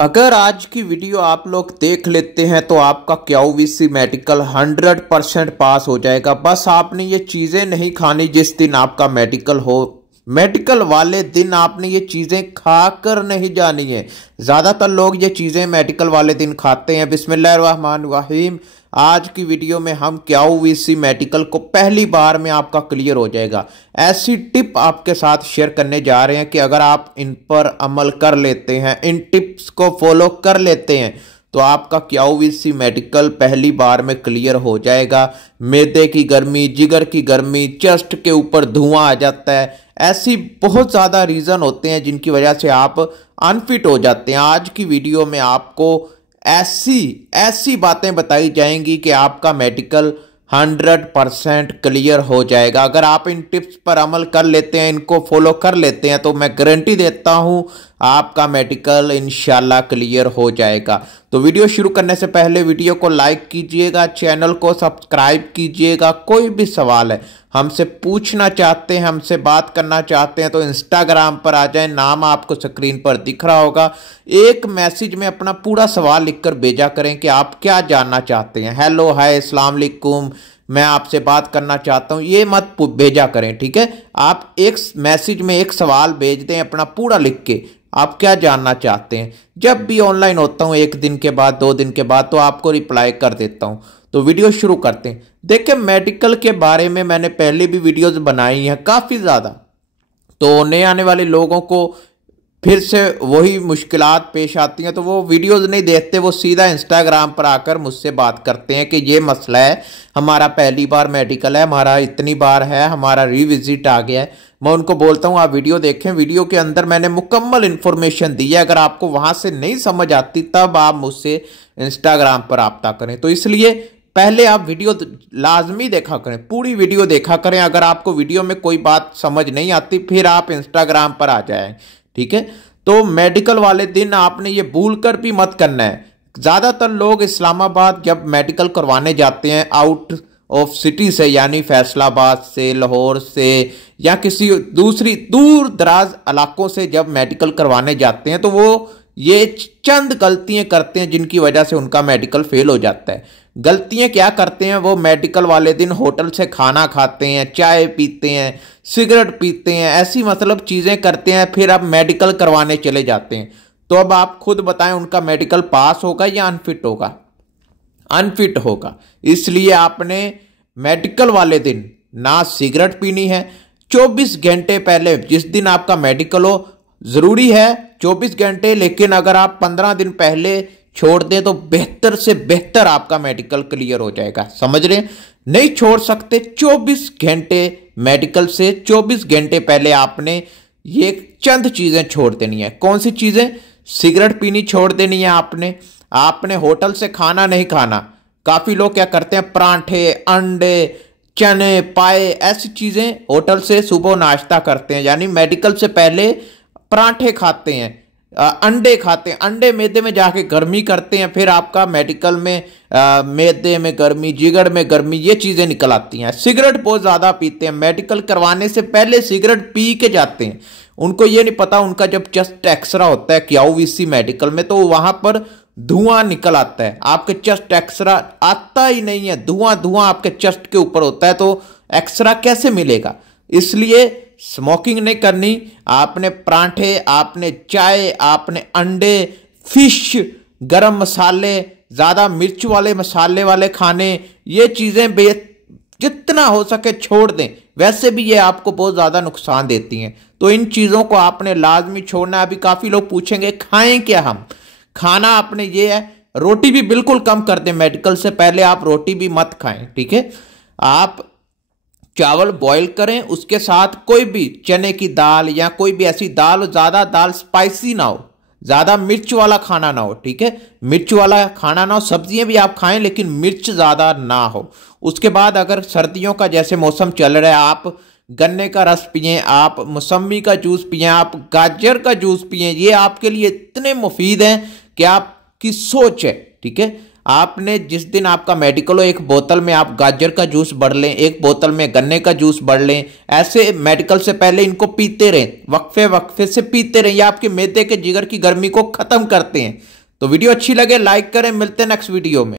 अगर आज की वीडियो आप लोग देख लेते हैं तो आपका क्यूवीसी मेडिकल 100% पास हो जाएगा। बस आपने ये चीज़ें नहीं खानी जिस दिन आपका मेडिकल हो। मेडिकल वाले दिन आपने ये चीज़ें खाकर नहीं जानी है। ज़्यादातर लोग ये चीज़ें मेडिकल वाले दिन खाते हैं। बिस्मिल्लाहिर्रहमानिर्रहीम। आज की वीडियो में हम क्यूवीसी मेडिकल को पहली बार में आपका क्लियर हो जाएगा। ऐसी टिप आपके साथ शेयर करने जा रहे हैं कि अगर आप इन पर अमल कर लेते हैं, इन टिप्स को फॉलो कर लेते हैं तो आपका क्यूवीसी मेडिकल पहली बार में क्लियर हो जाएगा। मैदे की गर्मी, जिगर की गर्मी, चेस्ट के ऊपर धुआं आ जाता है, ऐसी बहुत ज़्यादा रीज़न होते हैं जिनकी वजह से आप अनफिट हो जाते हैं। आज की वीडियो में आपको ऐसी बातें बताई जाएंगी कि आपका मेडिकल 100% क्लियर हो जाएगा। अगर आप इन टिप्स पर अमल कर लेते हैं, इनको फॉलो कर लेते हैं तो मैं गारंटी देता हूं आपका मेडिकल इंशाल्लाह क्लियर हो जाएगा। तो वीडियो शुरू करने से पहले वीडियो को लाइक कीजिएगा, चैनल को सब्सक्राइब कीजिएगा। कोई भी सवाल है, हमसे पूछना चाहते हैं, हमसे बात करना चाहते हैं तो इंस्टाग्राम पर आ जाएं, नाम आपको स्क्रीन पर दिख रहा होगा। एक मैसेज में अपना पूरा सवाल लिखकर भेजा करें कि आप क्या जानना चाहते हैं। हेलो, हाय, अस्सलाम वालेकुम, मैं आपसे बात करना चाहता हूं, ये मत भेजा करें, ठीक है। आप एक मैसेज में एक सवाल भेज दें अपना पूरा लिख के, आप क्या जानना चाहते हैं। जब भी ऑनलाइन होता हूं 1 दिन के बाद, 2 दिन के बाद, तो आपको रिप्लाई कर देता हूं। तो वीडियो शुरू करते हैं। देखिए, मेडिकल के बारे में मैंने पहले भी वीडियोस बनाई हैं काफ़ी ज़्यादा। तो नए आने वाले लोगों को फिर से वही मुश्किलात पेश आती हैं तो वो वीडियोस नहीं देखते, वो सीधा इंस्टाग्राम पर आकर मुझसे बात करते हैं कि ये मसला है, हमारा पहली बार मेडिकल है, हमारा इतनी बार है, हमारा रिविजिट आ गया है। मैं उनको बोलता हूँ आप वीडियो देखें, वीडियो के अंदर मैंने मुकम्मल इन्फॉर्मेशन दी है। अगर आपको वहाँ से नहीं समझ आती तब आप मुझसे इंस्टाग्राम पर रब्ता करें। तो इसलिए पहले आप वीडियो लाजमी देखा करें, पूरी वीडियो देखा करें। अगर आपको वीडियो में कोई बात समझ नहीं आती फिर आप इंस्टाग्राम पर आ जाएं, ठीक है। तो मेडिकल वाले दिन आपने ये भूल कर भी मत करना है। ज़्यादातर लोग इस्लामाबाद जब मेडिकल करवाने जाते हैं आउट ऑफ सिटी से, यानी फैसलाबाद से, लाहौर से या किसी दूसरी दूर दराज इलाकों से जब मेडिकल करवाने जाते हैं तो वो ये चंद गलतियां करते हैं जिनकी वजह से उनका मेडिकल फेल हो जाता है। गलतियां क्या करते हैं, वो मेडिकल वाले दिन होटल से खाना खाते हैं, चाय पीते हैं, सिगरेट पीते हैं, ऐसी मतलब चीज़ें करते हैं, फिर अब मेडिकल करवाने चले जाते हैं। तो अब आप खुद बताएं उनका मेडिकल पास होगा या अनफिट होगा? अनफिट होगा। इसलिए आपने मेडिकल वाले दिन ना सिगरेट पीनी है। 24 घंटे पहले, जिस दिन आपका मेडिकल हो, ज़रूरी है 24 घंटे, लेकिन अगर आप 15 दिन पहले छोड़ दें तो बेहतर से बेहतर आपका मेडिकल क्लियर हो जाएगा। समझ रहे हैं? नहीं छोड़ सकते 24 घंटे मेडिकल से 24 घंटे पहले आपने ये चंद चीज़ें छोड़ देनी है। कौन सी चीज़ें? सिगरेट पीनी छोड़ देनी है आपने होटल से खाना नहीं खाना। काफ़ी लोग क्या करते हैं, परांठे, अंडे, चने, पाए, ऐसी चीज़ें होटल से सुबह नाश्ता करते हैं, यानी मेडिकल से पहले परांठे खाते हैं, अंडे खाते हैं, अंडे मैदे में जाके गर्मी करते हैं, फिर आपका मेडिकल में मैदे में गर्मी, जिगर में गर्मी, ये चीज़ें निकल आती हैं। सिगरेट बहुत ज़्यादा पीते हैं, मेडिकल करवाने से पहले सिगरेट पी के जाते हैं। उनको ये नहीं पता, उनका जब चेस्ट एक्सरा होता है क्यूवीसी मेडिकल में तो वहाँ पर धुआं निकल आता है। आपके चेस्ट एक्सरा आता ही नहीं है, धुआं आपके चेस्ट के ऊपर होता है, तो एक्सरा कैसे मिलेगा? इसलिए स्मोकिंग नहीं करनी। आपने परांठे, आपने चाय, आपने अंडे, फिश, गरम मसाले, ज़्यादा मिर्च वाले मसाले वाले खाने, ये चीज़ें जितना हो सके छोड़ दें। वैसे भी ये आपको बहुत ज़्यादा नुकसान देती हैं, तो इन चीज़ों को आपने लाजमी छोड़ना है। अभी काफ़ी लोग पूछेंगे खाएं क्या हम? खाना आपने ये है, रोटी भी बिल्कुल कम कर दें। मेडिकल से पहले आप रोटी भी मत खाएं, ठीक है। आप चावल बॉईल करें, उसके साथ कोई भी चने की दाल या कोई भी ऐसी दाल, ज़्यादा दाल स्पाइसी ना हो, ज़्यादा मिर्च वाला खाना ना हो, ठीक है। मिर्च वाला खाना ना हो, सब्जियां भी आप खाएं लेकिन मिर्च ज़्यादा ना हो। उसके बाद अगर सर्दियों का जैसे मौसम चल रहा है, आप गन्ने का रस पिएं, आप मौसमी का जूस पिएं, आप गाजर का जूस पिएं, ये आपके लिए इतने मुफीद हैं कि आपकी सोच है, ठीक है। आपने जिस दिन आपका मेडिकल हो, एक बोतल में आप गाजर का जूस भर लें, एक बोतल में गन्ने का जूस भर लें। ऐसे मेडिकल से पहले इनको पीते रहें, वक्फे वक्फे से पीते रहें। ये आपके मैदे के जिगर की गर्मी को खत्म करते हैं। तो वीडियो अच्छी लगे लाइक करें। मिलते हैं नेक्स्ट वीडियो में।